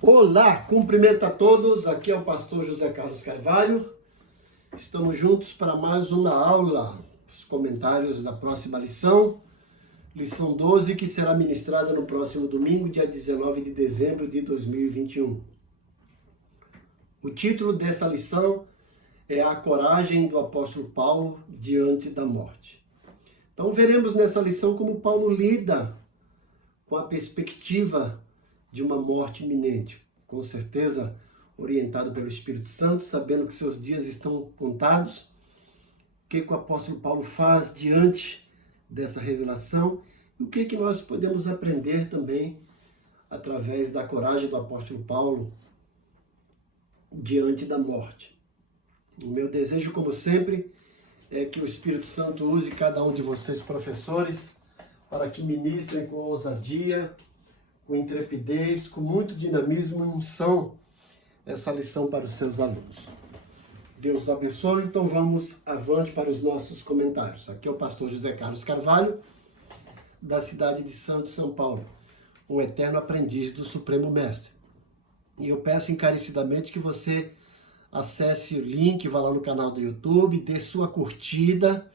Olá, cumprimento a todos, aqui é o pastor José Carlos Carvalho. Estamos juntos para mais uma aula, os comentários da próxima lição 12, que será ministrada no próximo domingo, dia 19 de dezembro de 2021. O título dessa lição é A Coragem do Apóstolo Paulo diante da morte. Então veremos nessa lição como Paulo lida com a perspectiva de uma morte iminente, com certeza orientado pelo Espírito Santo, sabendo que seus dias estão contados. O que o apóstolo Paulo faz diante dessa revelação e o que nós podemos aprender também através da coragem do apóstolo Paulo diante da morte. O meu desejo, como sempre, é que o Espírito Santo use cada um de vocês, professores, para que ministrem com ousadia, com intrepidez, com muito dinamismo e unção essa lição para os seus alunos. Deus os abençoe. Então vamos avante para os nossos comentários. Aqui é o pastor José Carlos Carvalho, da cidade de Santos, São Paulo, o eterno aprendiz do Supremo Mestre. E eu peço encarecidamente que você acesse o link, vá lá no canal do YouTube, dê sua curtida,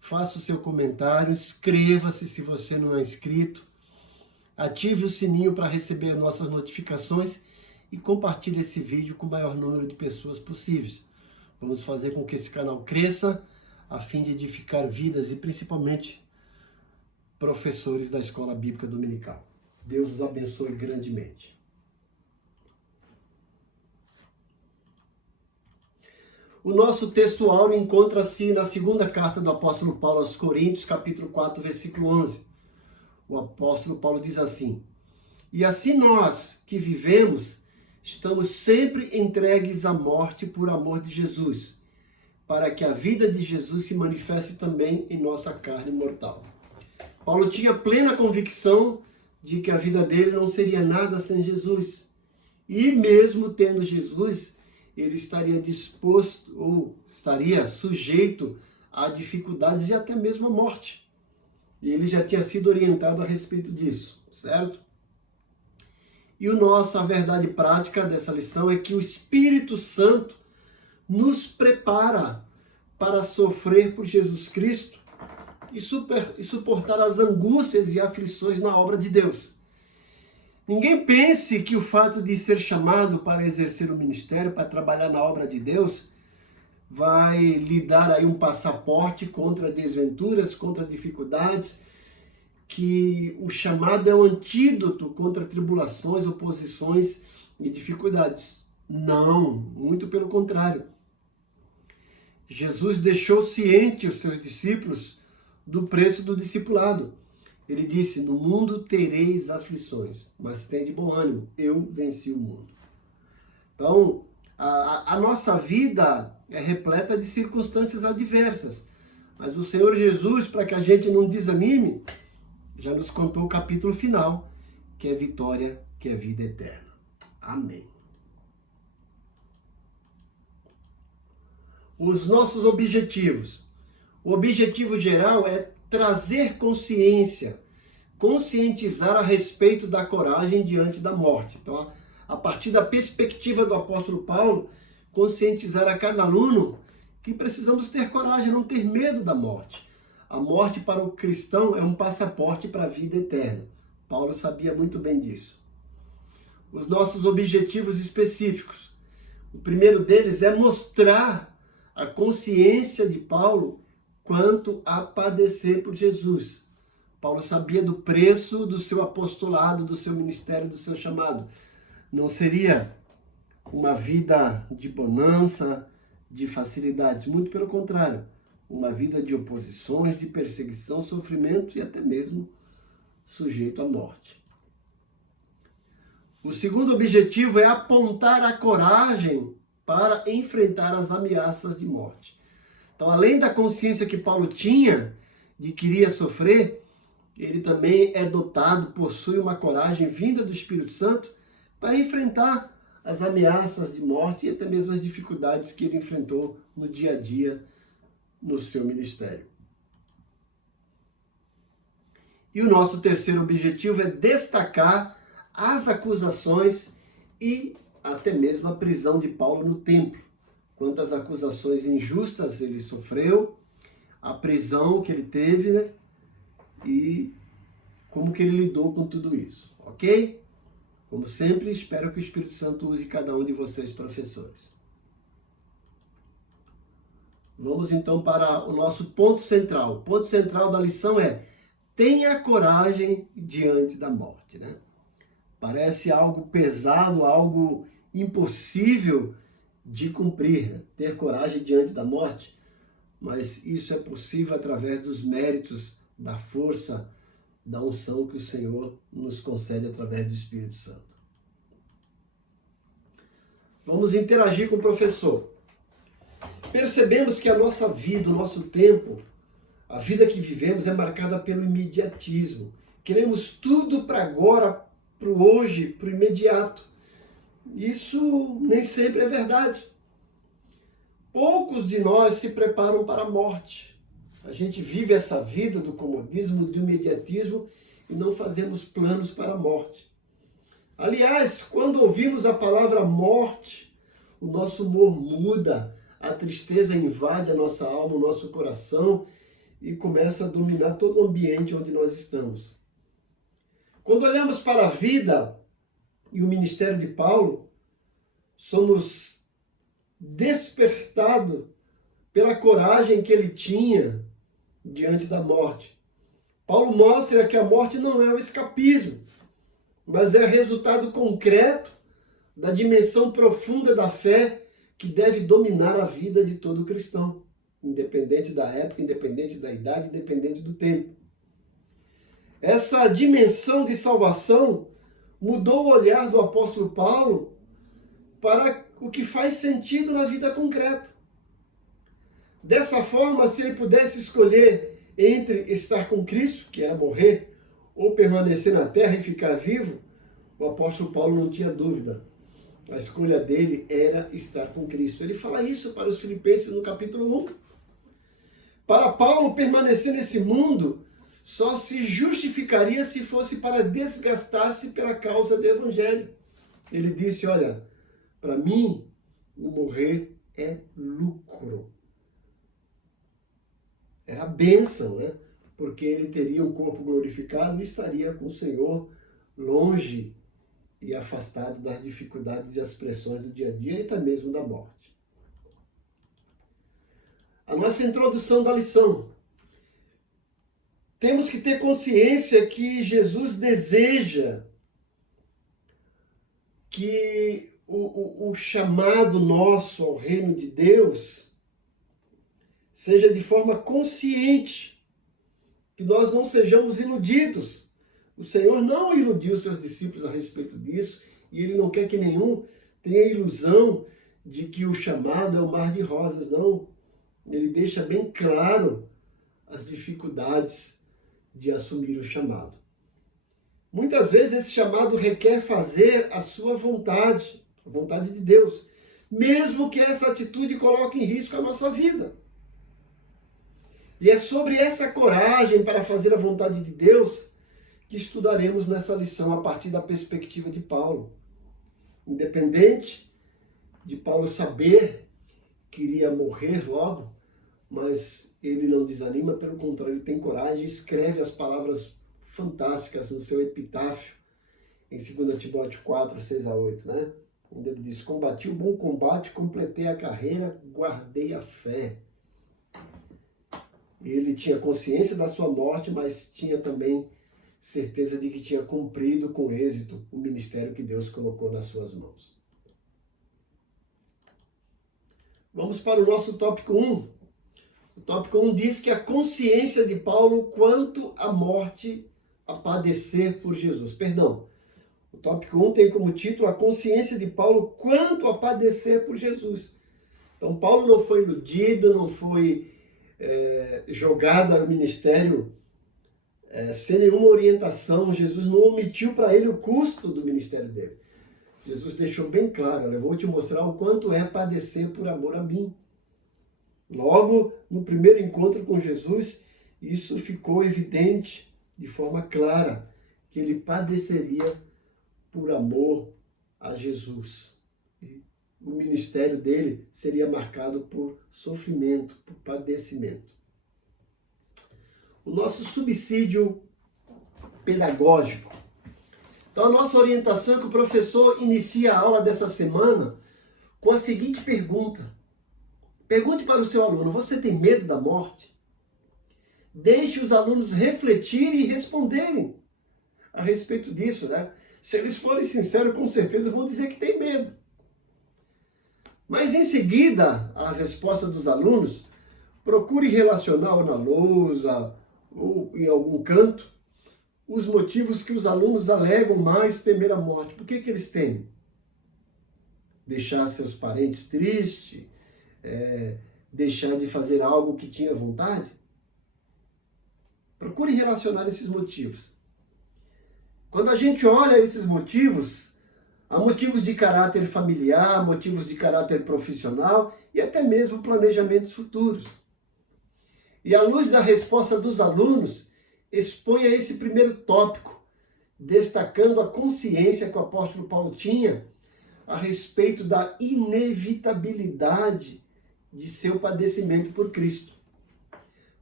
faça o seu comentário, inscreva-se se você não é inscrito, ative o sininho para receber nossas notificações e compartilhe esse vídeo com o maior número de pessoas possíveis. Vamos fazer com que esse canal cresça a fim de edificar vidas e principalmente professores da Escola Bíblica Dominical. Deus os abençoe grandemente. O nosso texto áureo encontra-se na segunda carta do apóstolo Paulo aos Coríntios, capítulo 4, versículo 11. O apóstolo Paulo diz assim: E assim nós que vivemos, estamos sempre entregues à morte por amor de Jesus, para que a vida de Jesus se manifeste também em nossa carne mortal. Paulo tinha plena convicção de que a vida dele não seria nada sem Jesus. E mesmo tendo Jesus, ele estaria disposto ou estaria sujeito a dificuldades e até mesmo à morte. E ele já tinha sido orientado a respeito disso, certo? E a verdade prática dessa lição é que o Espírito Santo nos prepara para sofrer por Jesus Cristo e suportar as angústias e aflições na obra de Deus. Ninguém pense que o fato de ser chamado para exercer o ministério, para trabalhar na obra de Deus, vai lhe dar aí um passaporte contra desventuras, contra dificuldades, que o chamado é um antídoto contra tribulações, oposições e dificuldades. Não, muito pelo contrário. Jesus deixou ciente os seus discípulos do preço do discipulado. Ele disse: no mundo tereis aflições, mas tende bom ânimo, eu venci o mundo. Então, a nossa vida é repleta de circunstâncias adversas, mas o Senhor Jesus, para que a gente não desanime, já nos contou o capítulo final, que é vitória, que é vida eterna. Amém. Os nossos objetivos. O objetivo geral é trazer conscientizar a respeito da coragem diante da morte. Então, a partir da perspectiva do apóstolo Paulo, conscientizar a cada aluno que precisamos ter coragem, não ter medo da morte. A morte para o cristão é um passaporte para a vida eterna. Paulo sabia muito bem disso. Os nossos objetivos específicos. O primeiro deles é mostrar a consciência de Paulo quanto a padecer por Jesus. Paulo sabia do preço do seu apostolado, do seu ministério, do seu chamado. Não seria uma vida de bonança, de facilidades, muito pelo contrário. Uma vida de oposições, de perseguição, sofrimento e até mesmo sujeito à morte. O segundo objetivo é apontar a coragem para enfrentar as ameaças de morte. Então, além da consciência que Paulo tinha de que iria sofrer, ele também é dotado, possui uma coragem vinda do Espírito Santo para enfrentar as ameaças de morte e até mesmo as dificuldades que ele enfrentou no dia a dia no seu ministério. E o nosso terceiro objetivo é destacar as acusações e até mesmo a prisão de Paulo no templo. Quantas acusações injustas ele sofreu, a prisão que ele teve, né? E como que ele lidou com tudo isso, ok? Como sempre, espero que o Espírito Santo use cada um de vocês, professores. Vamos então para o nosso ponto central. O ponto central da lição é: tenha coragem diante da morte, né? Parece algo pesado, algo impossível de cumprir, né? Ter coragem diante da morte, mas isso é possível através dos méritos, da força, da unção que o Senhor nos concede através do Espírito Santo. Vamos interagir com o professor. Percebemos que a nossa vida, o nosso tempo, a vida que vivemos é marcada pelo imediatismo. Queremos tudo para agora, para o hoje, para o imediato. Isso nem sempre é verdade. Poucos de nós se preparam para a morte. A gente vive essa vida do comodismo, do imediatismo e não fazemos planos para a morte. Aliás, quando ouvimos a palavra morte, o nosso humor muda, a tristeza invade a nossa alma, o nosso coração e começa a dominar todo o ambiente onde nós estamos. Quando olhamos para a vida e o ministério de Paulo, somos despertados pela coragem que ele tinha diante da morte. Paulo mostra que a morte não é o escapismo, mas é resultado concreto da dimensão profunda da fé que deve dominar a vida de todo cristão, independente da época, independente da idade, independente do tempo. Essa dimensão de salvação mudou o olhar do apóstolo Paulo para o que faz sentido na vida concreta. Dessa forma, se ele pudesse escolher entre estar com Cristo, que era morrer, ou permanecer na terra e ficar vivo, o apóstolo Paulo não tinha dúvida. A escolha dele era estar com Cristo. Ele fala isso para os Filipenses no capítulo 1. Para Paulo, permanecer nesse mundo só se justificaria se fosse para desgastar-se pela causa do Evangelho. Ele disse, olha, para mim, o morrer é lucro. Era bênção, né? Porque ele teria um corpo glorificado e estaria com o Senhor longe e afastado das dificuldades e as pressões do dia a dia e até mesmo da morte. A nossa introdução da lição. Temos que ter consciência que Jesus deseja que o chamado nosso ao reino de Deus seja de forma consciente, que nós não sejamos iludidos. O Senhor não iludiu seus discípulos a respeito disso, e Ele não quer que nenhum tenha a ilusão de que o chamado é o mar de rosas, não. Ele deixa bem claro as dificuldades de assumir o chamado. Muitas vezes esse chamado requer fazer a sua vontade, a vontade de Deus, mesmo que essa atitude coloque em risco a nossa vida. E é sobre essa coragem para fazer a vontade de Deus que estudaremos nessa lição a partir da perspectiva de Paulo. Independente de Paulo saber que iria morrer logo, mas ele não desanima, pelo contrário, ele tem coragem e escreve as palavras fantásticas no seu epitáfio, em 2 Timóteo 4, 6 a 8, né? Onde ele diz, combati o bom combate, completei a carreira, guardei a fé. Ele tinha consciência da sua morte, mas tinha também certeza de que tinha cumprido com êxito o ministério que Deus colocou nas suas mãos. Vamos para o nosso tópico 1. O tópico 1 diz que a consciência de Paulo quanto à morte a padecer por Jesus. Perdão. O tópico 1 tem como título a consciência de Paulo quanto a padecer por Jesus. Então, Paulo não foi iludido, não foi jogado ao ministério sem nenhuma orientação. Jesus não omitiu para ele o custo do ministério dele. Jesus deixou bem claro, eu vou te mostrar o quanto é padecer por amor a mim. Logo, no primeiro encontro com Jesus, isso ficou evidente de forma clara, que ele padeceria por amor a Jesus. O ministério dele seria marcado por sofrimento, por padecimento. O nosso subsídio pedagógico. Então, a nossa orientação é que o professor inicia a aula dessa semana com a seguinte pergunta. Pergunte para o seu aluno: você tem medo da morte? Deixe os alunos refletirem e responderem a respeito disso, né? Se eles forem sinceros, com certeza vão dizer que tem medo. Mas em seguida, a resposta dos alunos, procure relacionar ou na lousa ou em algum canto os motivos que os alunos alegam mais temer a morte. Por que eles temem? Deixar seus parentes tristes? Deixar de fazer algo que tinha vontade? Procure relacionar esses motivos. Quando a gente olha esses motivos, há motivos de caráter familiar, motivos de caráter profissional e até mesmo planejamentos futuros. E à luz da resposta dos alunos, exponha esse primeiro tópico, destacando a consciência que o apóstolo Paulo tinha a respeito da inevitabilidade de seu padecimento por Cristo.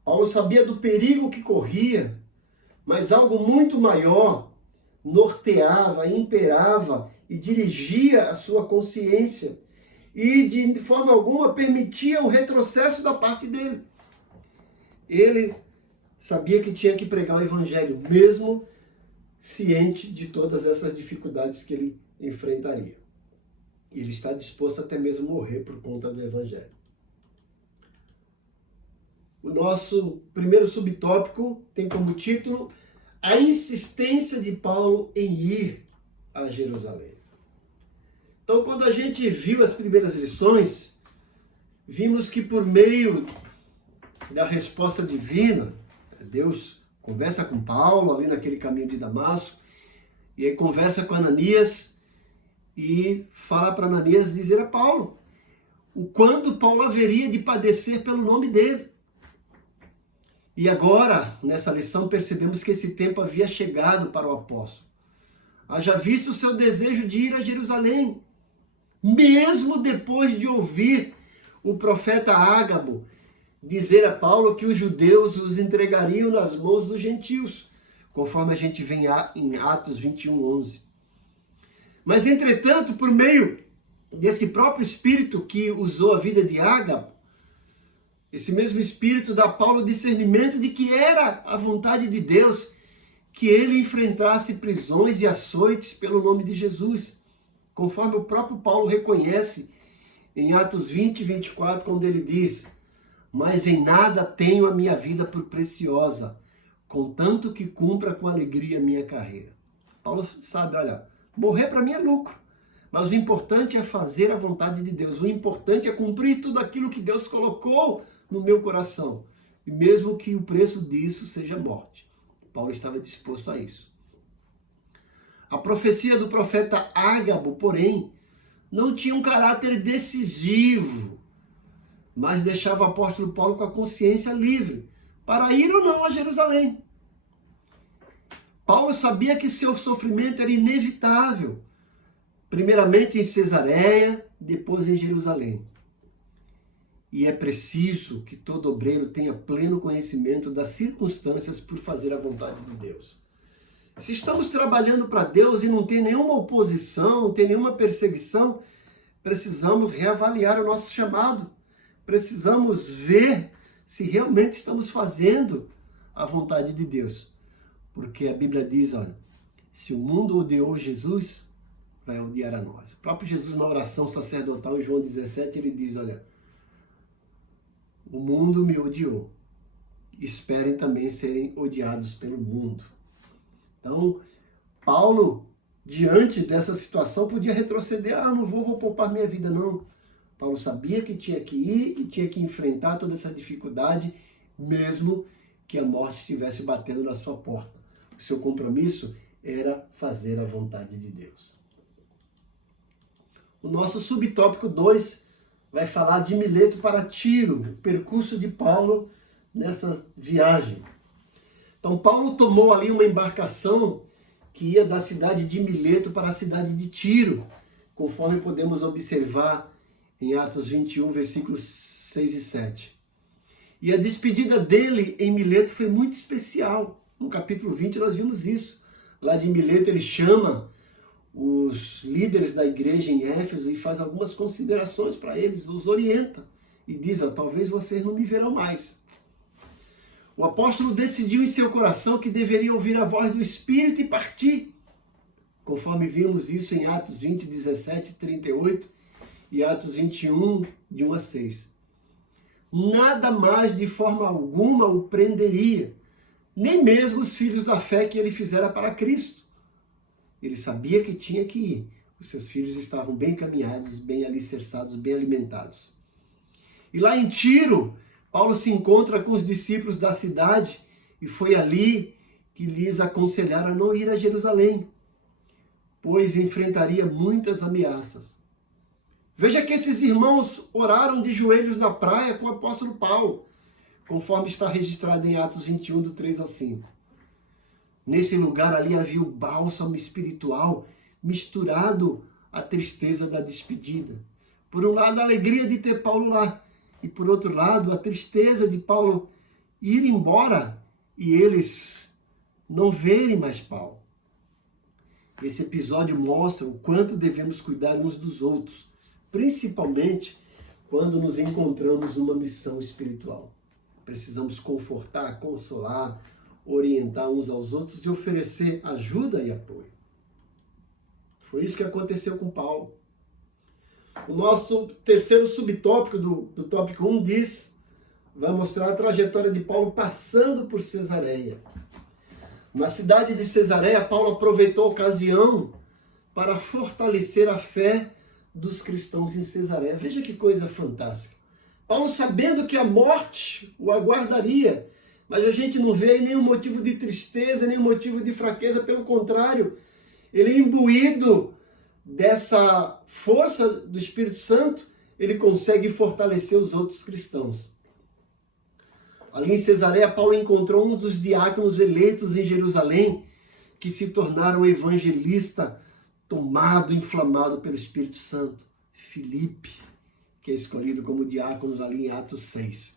Paulo sabia do perigo que corria, mas algo muito maior norteava, imperava e dirigia a sua consciência e de forma alguma permitia o retrocesso da parte dele. Ele sabia que tinha que pregar o evangelho, mesmo ciente de todas essas dificuldades que ele enfrentaria. E ele está disposto até mesmo a morrer por conta do evangelho. O nosso primeiro subtópico tem como título a insistência de Paulo em ir a Jerusalém. Então, quando a gente viu as primeiras lições, vimos que por meio da resposta divina, Deus conversa com Paulo ali naquele caminho de Damasco, e aí conversa com Ananias e fala para Ananias dizer a Paulo o quanto Paulo haveria de padecer pelo nome dele. E agora, nessa lição, percebemos que esse tempo havia chegado para o apóstolo. Haja visto o seu desejo de ir a Jerusalém, mesmo depois de ouvir o profeta Ágabo dizer a Paulo que os judeus os entregariam nas mãos dos gentios, conforme a gente vê em Atos 21:11. Mas, entretanto, por meio desse próprio Espírito que usou a vida de Ágabo, esse mesmo Espírito dá a Paulo discernimento de que era a vontade de Deus que ele enfrentasse prisões e açoites pelo nome de Jesus, conforme o próprio Paulo reconhece em Atos 20:24, quando ele diz: mas em nada tenho a minha vida por preciosa, contanto que cumpra com alegria a minha carreira. Paulo sabe, olha, morrer para mim é lucro, mas o importante é fazer a vontade de Deus, o importante é cumprir tudo aquilo que Deus colocou no meu coração, e mesmo que o preço disso seja morte. Paulo estava disposto a isso. A profecia do profeta Ágabo, porém, não tinha um caráter decisivo, mas deixava o apóstolo Paulo com a consciência livre para ir ou não a Jerusalém. Paulo sabia que seu sofrimento era inevitável, primeiramente em Cesareia, depois em Jerusalém. E é preciso que todo obreiro tenha pleno conhecimento das circunstâncias por fazer a vontade de Deus. Se estamos trabalhando para Deus e não tem nenhuma oposição, não tem nenhuma perseguição, precisamos reavaliar o nosso chamado. Precisamos ver se realmente estamos fazendo a vontade de Deus. Porque a Bíblia diz, olha, se o mundo odiou Jesus, vai odiar a nós. O próprio Jesus, na oração sacerdotal, em João 17, ele diz, olha, o mundo me odiou. Esperem também serem odiados pelo mundo. Então, Paulo, diante dessa situação, podia retroceder. Não vou poupar minha vida, não. Paulo sabia que tinha que ir, que tinha que enfrentar toda essa dificuldade, mesmo que a morte estivesse batendo na sua porta. O seu compromisso era fazer a vontade de Deus. O nosso subtópico 2 vai falar de Mileto para Tiro, o percurso de Paulo nessa viagem. Então, Paulo tomou ali uma embarcação que ia da cidade de Mileto para a cidade de Tiro. conforme podemos observar em Atos 21, versículos 6 e 7. E a despedida dele em Mileto foi muito especial. No capítulo 20 nós vimos isso. Lá de Mileto ele chama os líderes da igreja em Éfeso e faz algumas considerações para eles, os orienta e diz, talvez vocês não me verão mais. O apóstolo decidiu em seu coração que deveria ouvir a voz do Espírito e partir, conforme vimos isso em Atos 20, 17, 38 e Atos 21, de 1 a 6. Nada mais de forma alguma o prenderia, nem mesmo os filhos da fé que ele fizera para Cristo. Ele sabia que tinha que ir. Os seus filhos estavam bem caminhados, bem alicerçados, bem alimentados. E lá em Tiro, Paulo se encontra com os discípulos da cidade e foi ali que lhes aconselharam a não ir a Jerusalém, pois enfrentaria muitas ameaças. Veja que esses irmãos oraram de joelhos na praia com o apóstolo Paulo, conforme está registrado em Atos 21, do 3 a 5. Nesse lugar ali havia o bálsamo espiritual misturado à tristeza da despedida. Por um lado, a alegria de ter Paulo lá, e por outro lado, a tristeza de Paulo ir embora e eles não verem mais Paulo. Esse episódio mostra o quanto devemos cuidar uns dos outros, principalmente quando nos encontramos numa missão espiritual. Precisamos confortar, consolar, orientar uns aos outros e oferecer ajuda e apoio. Foi isso que aconteceu com Paulo. O nosso terceiro subtópico do tópico 1 vai mostrar a trajetória de Paulo passando por Cesareia. Na cidade de Cesareia, Paulo aproveitou a ocasião para fortalecer a fé dos cristãos em Cesareia. Veja que coisa fantástica. Paulo, sabendo que a morte o aguardaria, mas a gente não vê nenhum motivo de tristeza, nenhum motivo de fraqueza, pelo contrário, ele imbuído dessa força do Espírito Santo, ele consegue fortalecer os outros cristãos. Ali em Cesareia, Paulo encontrou um dos diáconos eleitos em Jerusalém, que se tornaram um evangelista tomado, inflamado pelo Espírito Santo, Filipe, que é escolhido como diácono ali em Atos 6.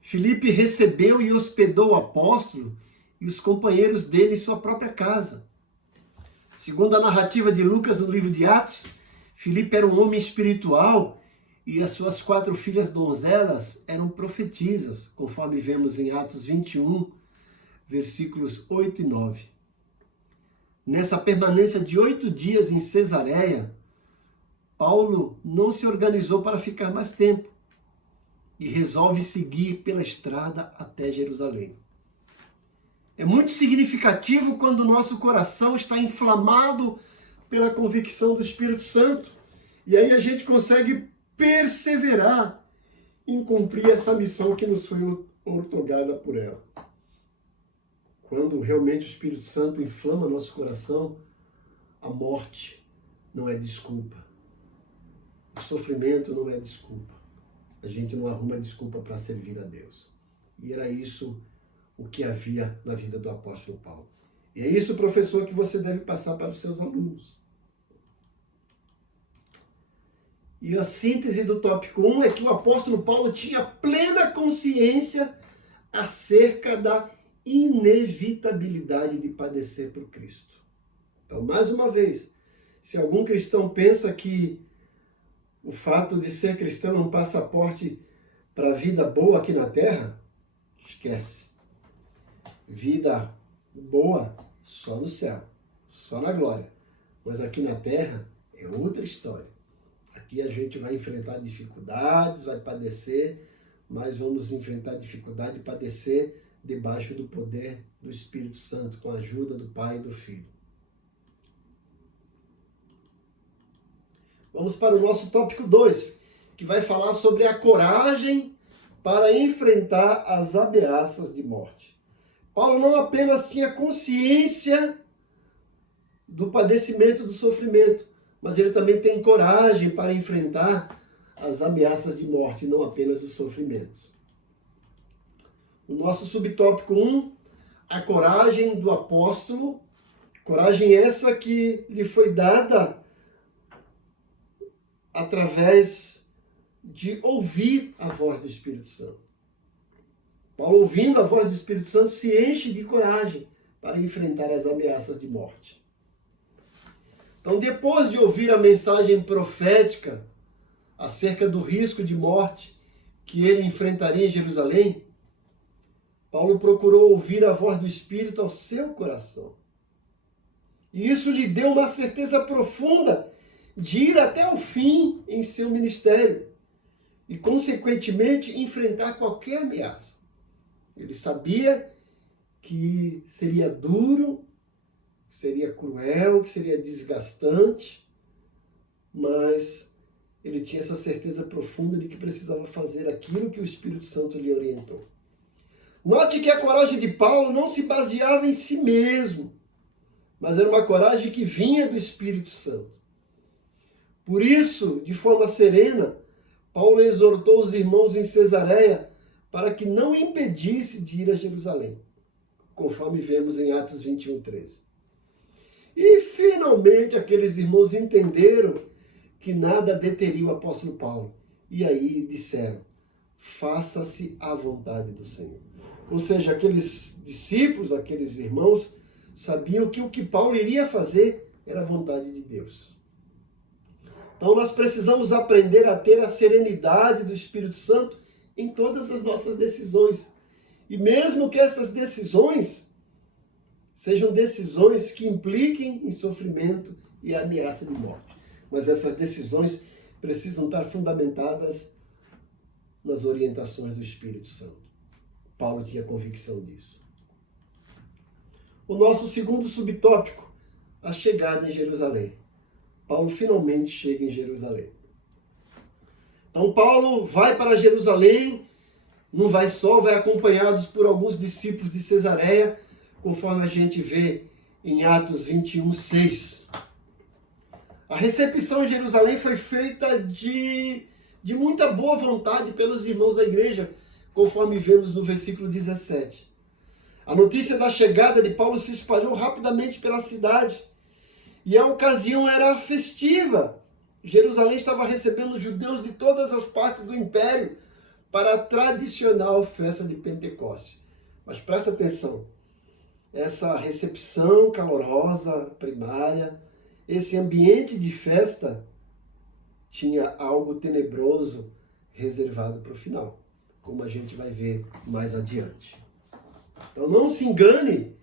Filipe recebeu e hospedou o apóstolo e os companheiros dele em sua própria casa. Segundo a narrativa de Lucas no livro de Atos, Filipe era um homem espiritual e as suas 4 filhas donzelas eram profetisas, conforme vemos em Atos 21, versículos 8 e 9. Nessa permanência de 8 dias em Cesareia, Paulo não se organizou para ficar mais tempo e resolve seguir pela estrada até Jerusalém. É muito significativo quando o nosso coração está inflamado pela convicção do Espírito Santo. E aí a gente consegue perseverar em cumprir essa missão que nos foi outorgada por ela. Quando realmente o Espírito Santo inflama nosso coração, a morte não é desculpa. O sofrimento não é desculpa. A gente não arruma desculpa para servir a Deus. E era isso o que havia na vida do apóstolo Paulo. E é isso, professor, que você deve passar para os seus alunos. E a síntese do tópico 1 é que o apóstolo Paulo tinha plena consciência acerca da inevitabilidade de padecer por Cristo. Então, mais uma vez, se algum cristão pensa que o fato de ser cristão é um passaporte para a vida boa aqui na terra, esquece. Vida boa só no céu, só na glória. Mas aqui na terra é outra história. Aqui a gente vai enfrentar dificuldades, vai padecer, mas vamos enfrentar dificuldade e padecer debaixo do poder do Espírito Santo, com a ajuda do Pai e do Filho. Vamos para o nosso tópico 2, que vai falar sobre a coragem para enfrentar as ameaças de morte. Paulo não apenas tinha consciência do padecimento, do sofrimento, mas ele também tem coragem para enfrentar as ameaças de morte, não apenas os sofrimentos. O nosso subtópico 1, a coragem do apóstolo, coragem essa que lhe foi dada através de ouvir a voz do Espírito Santo. Paulo, ouvindo a voz do Espírito Santo, se enche de coragem para enfrentar as ameaças de morte. Então, depois de ouvir a mensagem profética acerca do risco de morte que ele enfrentaria em Jerusalém, Paulo procurou ouvir a voz do Espírito ao seu coração. E isso lhe deu uma certeza profunda de ir até o fim em seu ministério e, consequentemente, enfrentar qualquer ameaça. Ele sabia que seria duro, que seria cruel, que seria desgastante, mas ele tinha essa certeza profunda de que precisava fazer aquilo que o Espírito Santo lhe orientou. Note que a coragem de Paulo não se baseava em si mesmo, mas era uma coragem que vinha do Espírito Santo. Por isso, de forma serena, Paulo exortou os irmãos em Cesareia para que não impedisse de ir a Jerusalém, conforme vemos em Atos 21:13. E, finalmente, aqueles irmãos entenderam que nada deteria o apóstolo Paulo. E aí disseram: faça-se a vontade do Senhor. Ou seja, aqueles discípulos, aqueles irmãos, sabiam que o que Paulo iria fazer era a vontade de Deus. Então nós precisamos aprender a ter a serenidade do Espírito Santo em todas as nossas decisões. E mesmo que essas decisões sejam decisões que impliquem em sofrimento e ameaça de morte. Mas essas decisões precisam estar fundamentadas nas orientações do Espírito Santo. Paulo tinha convicção disso. O nosso segundo subtópico, a chegada em Jerusalém. Paulo finalmente chega em Jerusalém. Então Paulo vai para Jerusalém, não vai só, vai acompanhados por alguns discípulos de Cesareia, conforme a gente vê em Atos 21:6. A recepção em Jerusalém foi feita de muita boa vontade pelos irmãos da igreja, conforme vemos no versículo 17. A notícia da chegada de Paulo se espalhou rapidamente pela cidade e a ocasião era festiva. Jerusalém estava recebendo judeus de todas as partes do império para a tradicional festa de Pentecostes. Mas presta atenção, essa recepção calorosa, primária, esse ambiente de festa tinha algo tenebroso reservado para o final, como a gente vai ver mais adiante. Então não se engane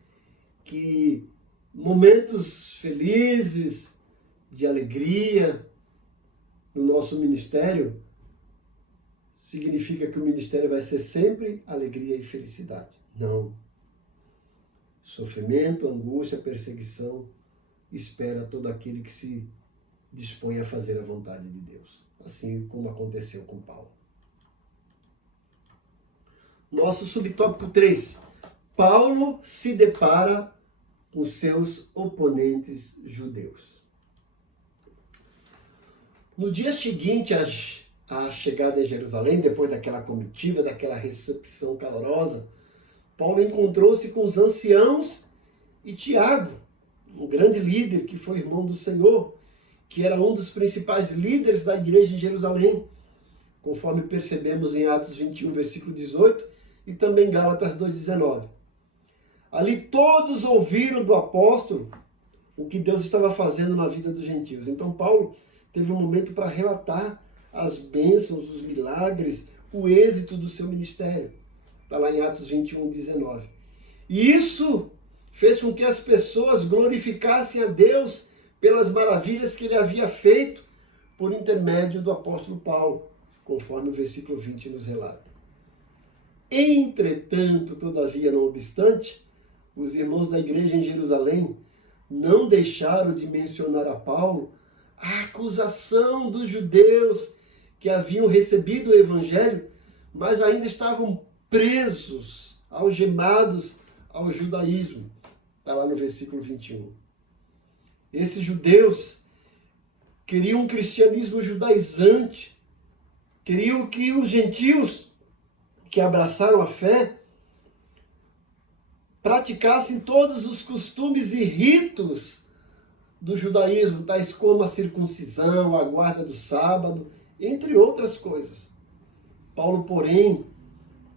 que momentos felizes, de alegria no nosso ministério, significa que o ministério vai ser sempre alegria e felicidade. Não. Sofrimento, angústia, perseguição, espera todo aquele que se dispõe a fazer a vontade de Deus. Assim como aconteceu com Paulo. Nosso subtópico 3. Paulo se depara com seus oponentes judeus. No dia seguinte à chegada em Jerusalém, depois daquela comitiva, daquela recepção calorosa, Paulo encontrou-se com os anciãos e Tiago, um grande líder que foi irmão do Senhor, que era um dos principais líderes da igreja em Jerusalém, conforme percebemos em Atos 21, versículo 18, e também Gálatas 2,19. Ali todos ouviram do apóstolo o que Deus estava fazendo na vida dos gentios. Então Paulo teve um momento para relatar as bênçãos, os milagres, o êxito do seu ministério. Está lá em Atos 21, 19. E isso fez com que as pessoas glorificassem a Deus pelas maravilhas que ele havia feito por intermédio do apóstolo Paulo, conforme o versículo 20 nos relata. Entretanto, todavia, não obstante, os irmãos da igreja em Jerusalém não deixaram de mencionar a Paulo a acusação dos judeus que haviam recebido o evangelho, mas ainda estavam presos, algemados ao judaísmo. Está lá no versículo 21. Esses judeus queriam um cristianismo judaizante, queriam que os gentios que abraçaram a fé praticassem todos os costumes e ritos do judaísmo, tais como a circuncisão, a guarda do sábado, entre outras coisas. Paulo, porém,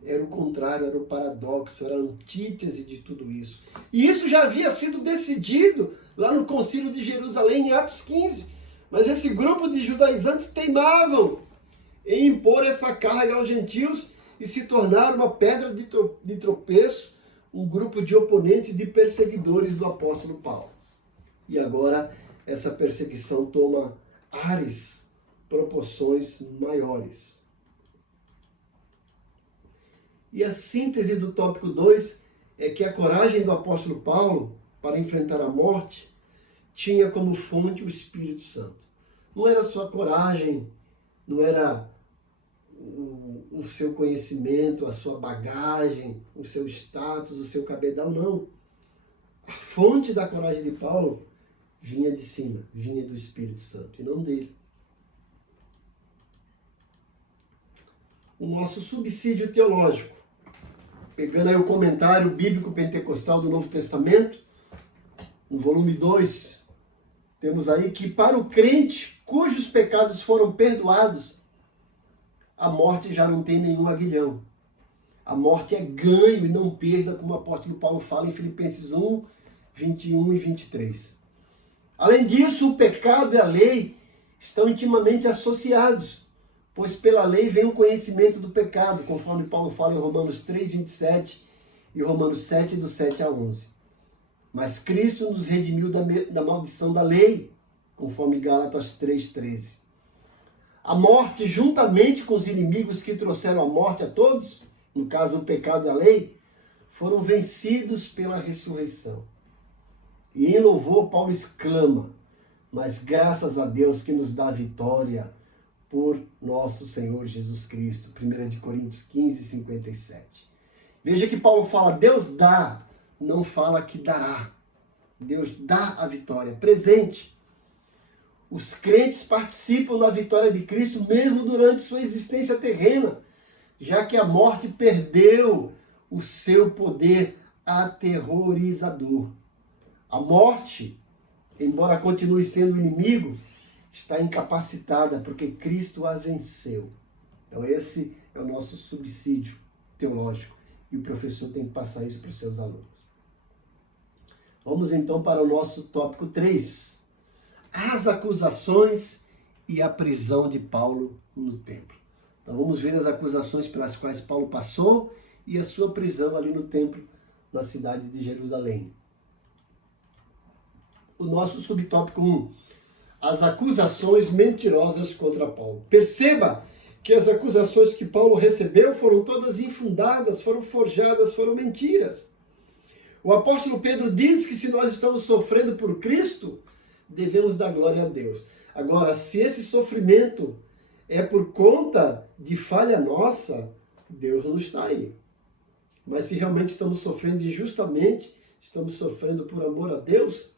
era o contrário, era o paradoxo, era a antítese de tudo isso. E isso já havia sido decidido lá no Concílio de Jerusalém, em Atos 15. Mas esse grupo de judaizantes teimavam em impor essa carga aos gentios e se tornaram uma pedra de tropeço, um grupo de oponentes, de perseguidores do apóstolo Paulo. E agora essa perseguição toma ares, proporções maiores. E a síntese do tópico 2 é que a coragem do apóstolo Paulo para enfrentar a morte tinha como fonte o Espírito Santo. Não era sua coragem, não era o seu conhecimento, a sua bagagem, o seu status, o seu cabedal, não. A fonte da coragem de Paulo vinha de cima, vinha do Espírito Santo e não dele. O nosso subsídio teológico, pegando aí o comentário bíblico pentecostal do Novo Testamento, no volume 2, temos aí que para o crente cujos pecados foram perdoados, a morte já não tem nenhum aguilhão. A morte é ganho e não perda, como o apóstolo Paulo fala em Filipenses 1, 21 e 23. Além disso, o pecado e a lei estão intimamente associados, pois pela lei vem o conhecimento do pecado, conforme Paulo fala em Romanos 3, 27 e Romanos 7, do 7 a 11. Mas Cristo nos redimiu da maldição da lei, conforme Gálatas 3, 13. A morte, juntamente com os inimigos que trouxeram a morte a todos, no caso o pecado e a lei, foram vencidos pela ressurreição. E em louvor, Paulo exclama: mas graças a Deus que nos dá vitória por nosso Senhor Jesus Cristo. 1 Coríntios 15, 57. Veja que Paulo fala, Deus dá, não fala que dará. Deus dá a vitória, presente. Os crentes participam da vitória de Cristo mesmo durante sua existência terrena, já que a morte perdeu o seu poder aterrorizador. A morte, embora continue sendo inimigo, está incapacitada porque Cristo a venceu. Então esse é o nosso subsídio teológico e o professor tem que passar isso para os seus alunos. Vamos então para o nosso tópico 3. As acusações e a prisão de Paulo no templo. Então vamos ver as acusações pelas quais Paulo passou e a sua prisão ali no templo, na cidade de Jerusalém. O nosso subtópico 1. As acusações mentirosas contra Paulo. Perceba que as acusações que Paulo recebeu foram todas infundadas, foram forjadas, foram mentiras. O apóstolo Pedro diz que se nós estamos sofrendo por Cristo, devemos dar glória a Deus. Agora, se esse sofrimento é por conta de falha nossa, Deus não está aí. Mas se realmente estamos sofrendo injustamente, estamos sofrendo por amor a Deus,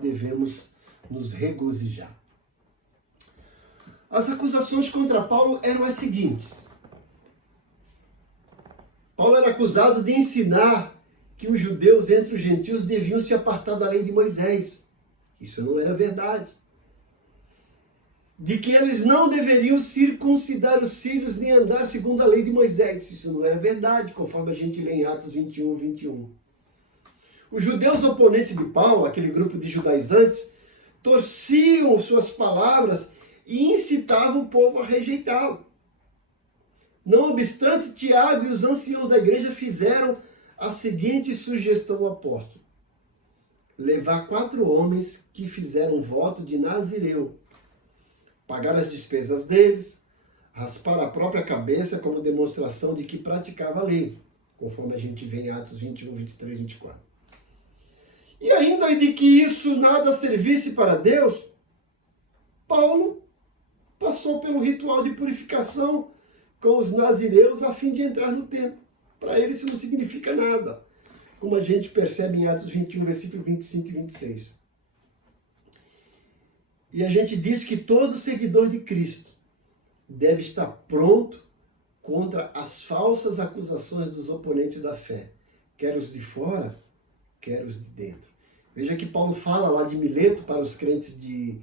devemos nos regozijar. As acusações contra Paulo eram as seguintes. Paulo era acusado de ensinar que os judeus entre os gentios deviam se apartar da lei de Moisés. Isso não era verdade. De que eles não deveriam circuncidar os filhos nem andar segundo a lei de Moisés. Isso não era verdade, conforme a gente lê em Atos 21, 21. Os judeus oponentes de Paulo, aquele grupo de judaizantes, torciam suas palavras e incitavam o povo a rejeitá-lo. Não obstante, Tiago e os anciãos da igreja fizeram a seguinte sugestão ao apóstolo: levar 4 homens que fizeram voto de Nazireu, pagar as despesas deles, raspar a própria cabeça como demonstração de que praticava a lei, conforme a gente vê em Atos 21, 23, 24. E ainda de que isso nada servisse para Deus, Paulo passou pelo ritual de purificação com os nazireus a fim de entrar no templo. Para ele isso não significa nada, como a gente percebe em Atos 21, versículo 25 e 26. E a gente diz que todo seguidor de Cristo deve estar pronto contra as falsas acusações dos oponentes da fé, quer os de fora, quer os de dentro. Veja que Paulo fala lá de Mileto para os crentes de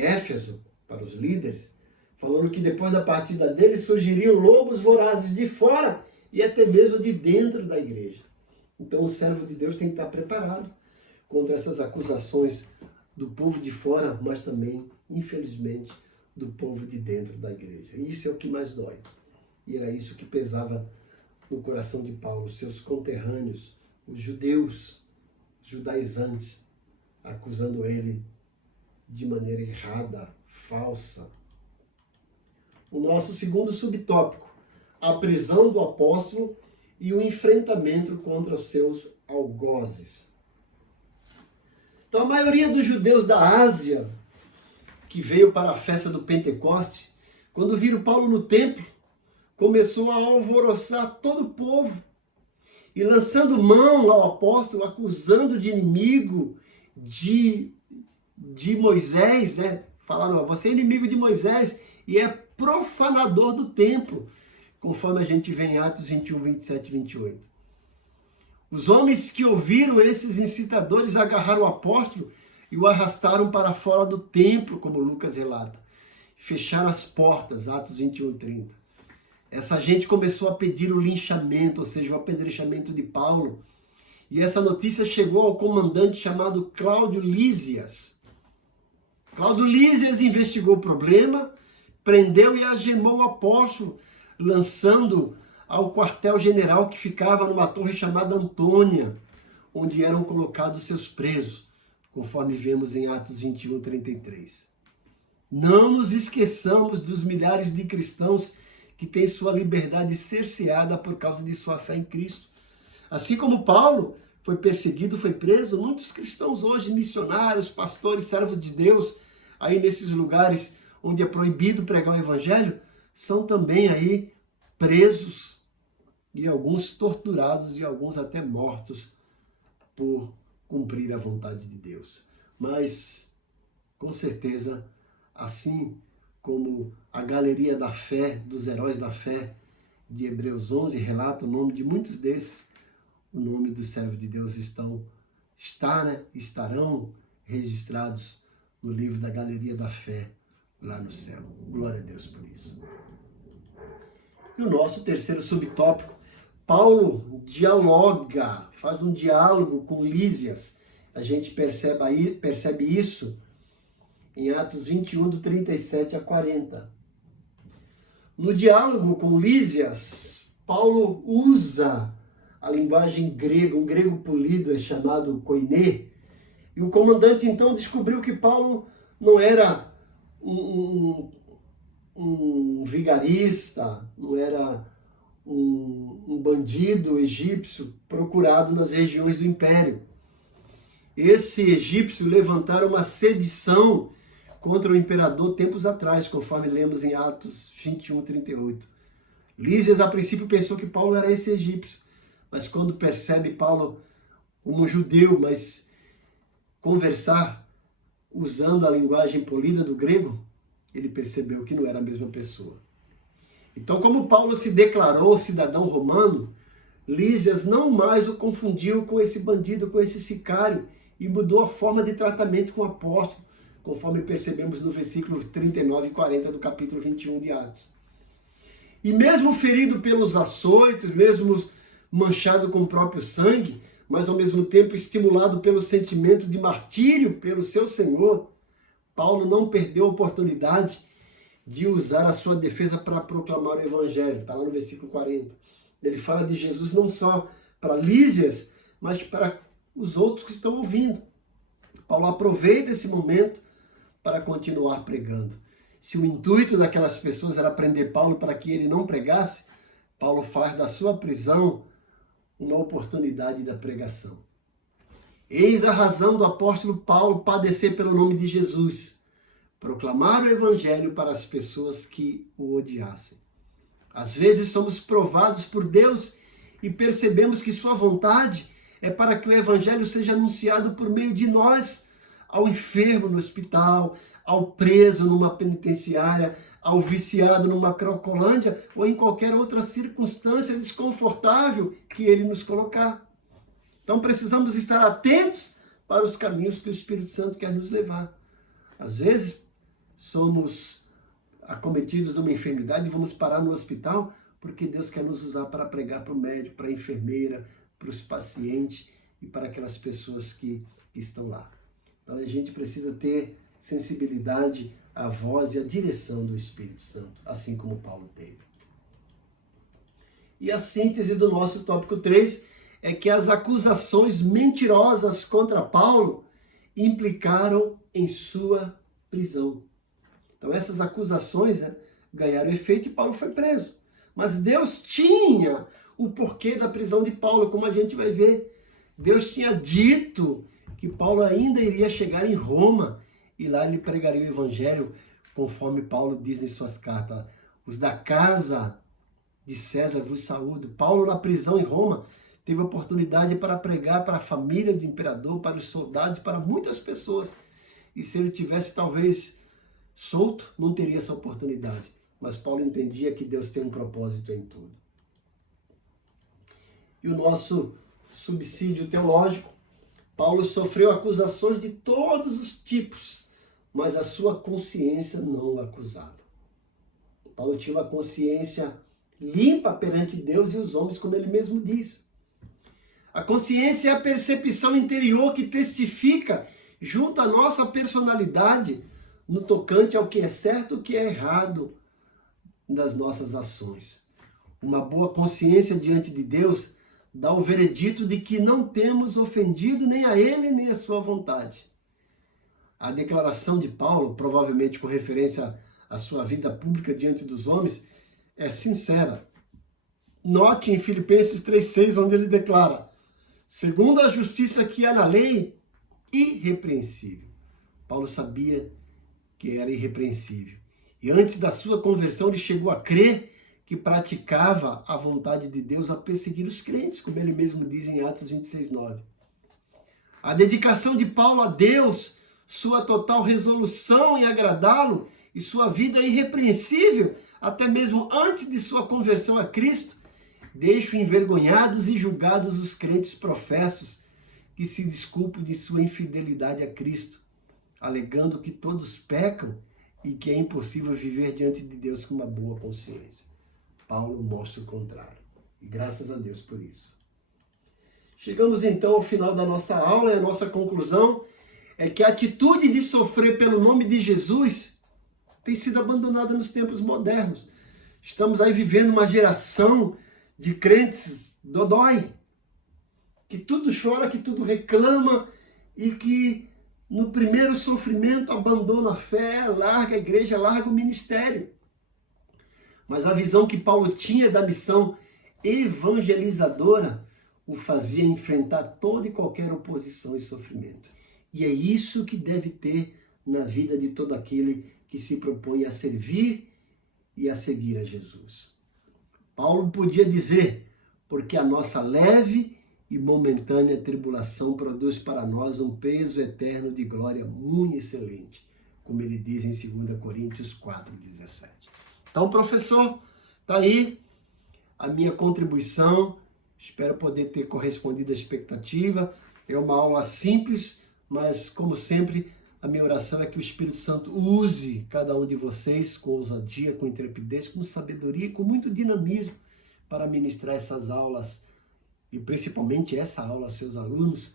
Éfeso, para os líderes, falando que depois da partida dele surgiriam lobos vorazes de fora e até mesmo de dentro da igreja. Então o servo de Deus tem que estar preparado contra essas acusações do povo de fora, mas também, infelizmente, do povo de dentro da igreja. E isso é o que mais dói. E era isso que pesava no coração de Paulo, seus conterrâneos, os judeus, os judaizantes, acusando ele de maneira errada, falsa. O nosso segundo subtópico, a prisão do apóstolo e o enfrentamento contra os seus algozes. Então, a maioria dos judeus da Ásia, que veio para a festa do Pentecoste, quando viram Paulo no templo, começou a alvoroçar todo o povo e lançando mão ao apóstolo, acusando de inimigo de Moisés, falaram, você é inimigo de Moisés e é profanador do templo, conforme a gente vê em Atos 21, 27 e 28. Os homens que ouviram esses incitadores agarraram o apóstolo e o arrastaram para fora do templo, como Lucas relata. Fecharam as portas, Atos 21, 30. Essa gente começou a pedir o linchamento, ou seja, o apedrejamento de Paulo. E essa notícia chegou ao comandante chamado Cláudio Lísias. Cláudio Lísias investigou o problema, prendeu e algemou o apóstolo, lançando ao quartel-general que ficava numa torre chamada Antônia, onde eram colocados seus presos, conforme vemos em Atos 21, 33. Não nos esqueçamos dos milhares de cristãos que têm sua liberdade cerceada por causa de sua fé em Cristo. Assim como Paulo foi perseguido, foi preso, muitos cristãos hoje, missionários, pastores, servos de Deus, aí nesses lugares onde é proibido pregar o evangelho, são também aí presos e alguns torturados e alguns até mortos por cumprir a vontade de Deus. Mas, com certeza, assim como a galeria da fé, dos heróis da fé de Hebreus 11 relata o nome de muitos desses, o nome dos servos de Deus estarão registrados no livro da galeria da fé lá no céu. Glória a Deus por isso. E o nosso terceiro subtópico, Paulo dialoga, faz um diálogo com Lísias. A gente percebe isso em Atos 21, do 37 a 40. No diálogo com Lísias, Paulo usa a linguagem grega, um grego polido chamado koiné, e o comandante então descobriu que Paulo não era um vigarista, não era um bandido egípcio procurado nas regiões do império. Esse egípcio levantaram uma sedição contra o imperador tempos atrás, conforme lemos em Atos 21, 38. Lísias, a princípio, pensou que Paulo era esse egípcio, mas quando percebe Paulo como um judeu, mas conversar usando a linguagem polida do grego, ele percebeu que não era a mesma pessoa. Então, como Paulo se declarou cidadão romano, Lísias não mais o confundiu com esse bandido, com esse sicário, e mudou a forma de tratamento com o apóstolo, conforme percebemos no versículo 39 e 40 do capítulo 21 de Atos. E mesmo ferido pelos açoites, mesmo manchado com o próprio sangue, mas ao mesmo tempo estimulado pelo sentimento de martírio pelo seu Senhor, Paulo não perdeu a oportunidade de usar a sua defesa para proclamar o evangelho. Está lá no versículo 40. Ele fala de Jesus não só para Lísias, mas para os outros que estão ouvindo. Paulo aproveita esse momento para continuar pregando. Se o intuito daquelas pessoas era prender Paulo para que ele não pregasse, Paulo faz da sua prisão uma oportunidade da pregação. Eis a razão do apóstolo Paulo padecer pelo nome de Jesus, proclamar o evangelho para as pessoas que o odiassem. Às vezes somos provados por Deus e percebemos que sua vontade é para que o evangelho seja anunciado por meio de nós, ao enfermo no hospital, ao preso numa penitenciária, ao viciado numa cracolândia ou em qualquer outra circunstância desconfortável que ele nos colocar. Então precisamos estar atentos para os caminhos que o Espírito Santo quer nos levar. Às vezes, somos acometidos de uma enfermidade e vamos parar no hospital porque Deus quer nos usar para pregar para o médico, para a enfermeira, para os pacientes e para aquelas pessoas que estão lá. Então a gente precisa ter sensibilidade à voz e à direção do Espírito Santo, assim como Paulo teve. E a síntese do nosso tópico 3 é que as acusações mentirosas contra Paulo implicaram em sua prisão. Então essas acusações ganharam efeito e Paulo foi preso. Mas Deus tinha o porquê da prisão de Paulo, como a gente vai ver. Deus tinha dito que Paulo ainda iria chegar em Roma e lá ele pregaria o evangelho, conforme Paulo diz em suas cartas. Os da casa de César vos saúdo. Paulo, na prisão em Roma, teve oportunidade para pregar para a família do imperador, para os soldados, para muitas pessoas. E se ele tivesse talvez solto, não teria essa oportunidade. Mas Paulo entendia que Deus tem um propósito em tudo. E o nosso subsídio teológico, Paulo sofreu acusações de todos os tipos, mas a sua consciência não o acusava. Paulo tinha uma consciência limpa perante Deus e os homens, como ele mesmo diz. A consciência é a percepção interior que testifica junto à nossa personalidade no tocante ao que é certo e o que é errado das nossas ações. Uma boa consciência diante de Deus dá o veredito de que não temos ofendido nem a Ele nem a sua vontade. A declaração de Paulo, provavelmente com referência à sua vida pública diante dos homens, é sincera. Note em Filipenses 3,6, onde ele declara: segundo a justiça que há na lei, irrepreensível. Paulo sabia que era irrepreensível. E antes da sua conversão, ele chegou a crer que praticava a vontade de Deus a perseguir os crentes, como ele mesmo diz em Atos 26,9. A dedicação de Paulo a Deus, sua total resolução em agradá-lo e sua vida irrepreensível, até mesmo antes de sua conversão a Cristo, deixam envergonhados e julgados os crentes professos que se desculpam de sua infidelidade a Cristo, alegando que todos pecam e que é impossível viver diante de Deus com uma boa consciência. Paulo mostra o contrário. E graças a Deus por isso. Chegamos então ao final da nossa aula e a nossa conclusão é que a atitude de sofrer pelo nome de Jesus tem sido abandonada nos tempos modernos. Estamos aí vivendo uma geração de crentes dodói, que tudo chora, que tudo reclama e que no primeiro sofrimento abandona a fé, larga a igreja, larga o ministério. Mas a visão que Paulo tinha da missão evangelizadora o fazia enfrentar toda e qualquer oposição e sofrimento. E é isso que deve ter na vida de todo aquele que se propõe a servir e a seguir a Jesus. Paulo podia dizer, porque a nossa leve e momentânea tribulação produz para nós um peso eterno de glória muito excelente, como ele diz em 2 Coríntios 4,17. Então, professor, está aí a minha contribuição. Espero poder ter correspondido à expectativa. É uma aula simples, mas, como sempre, a minha oração é que o Espírito Santo use cada um de vocês com ousadia, com intrepidez, com sabedoria e com muito dinamismo para ministrar essas aulas e principalmente essa aula aos seus alunos,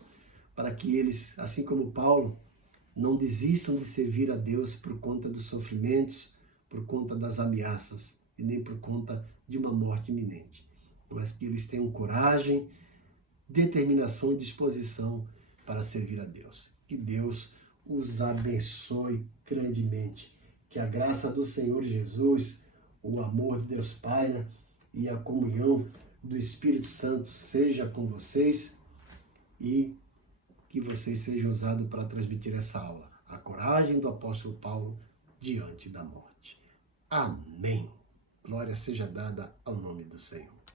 para que eles, assim como Paulo, não desistam de servir a Deus por conta dos sofrimentos, por conta das ameaças e nem por conta de uma morte iminente, mas que eles tenham coragem, determinação e disposição para servir a Deus. Que Deus os abençoe grandemente. Que a graça do Senhor Jesus, o amor de Deus Pai e a comunhão do Espírito Santo seja com vocês e que vocês sejam usados para transmitir essa aula. A coragem do apóstolo Paulo diante da morte. Amém. Glória seja dada ao nome do Senhor.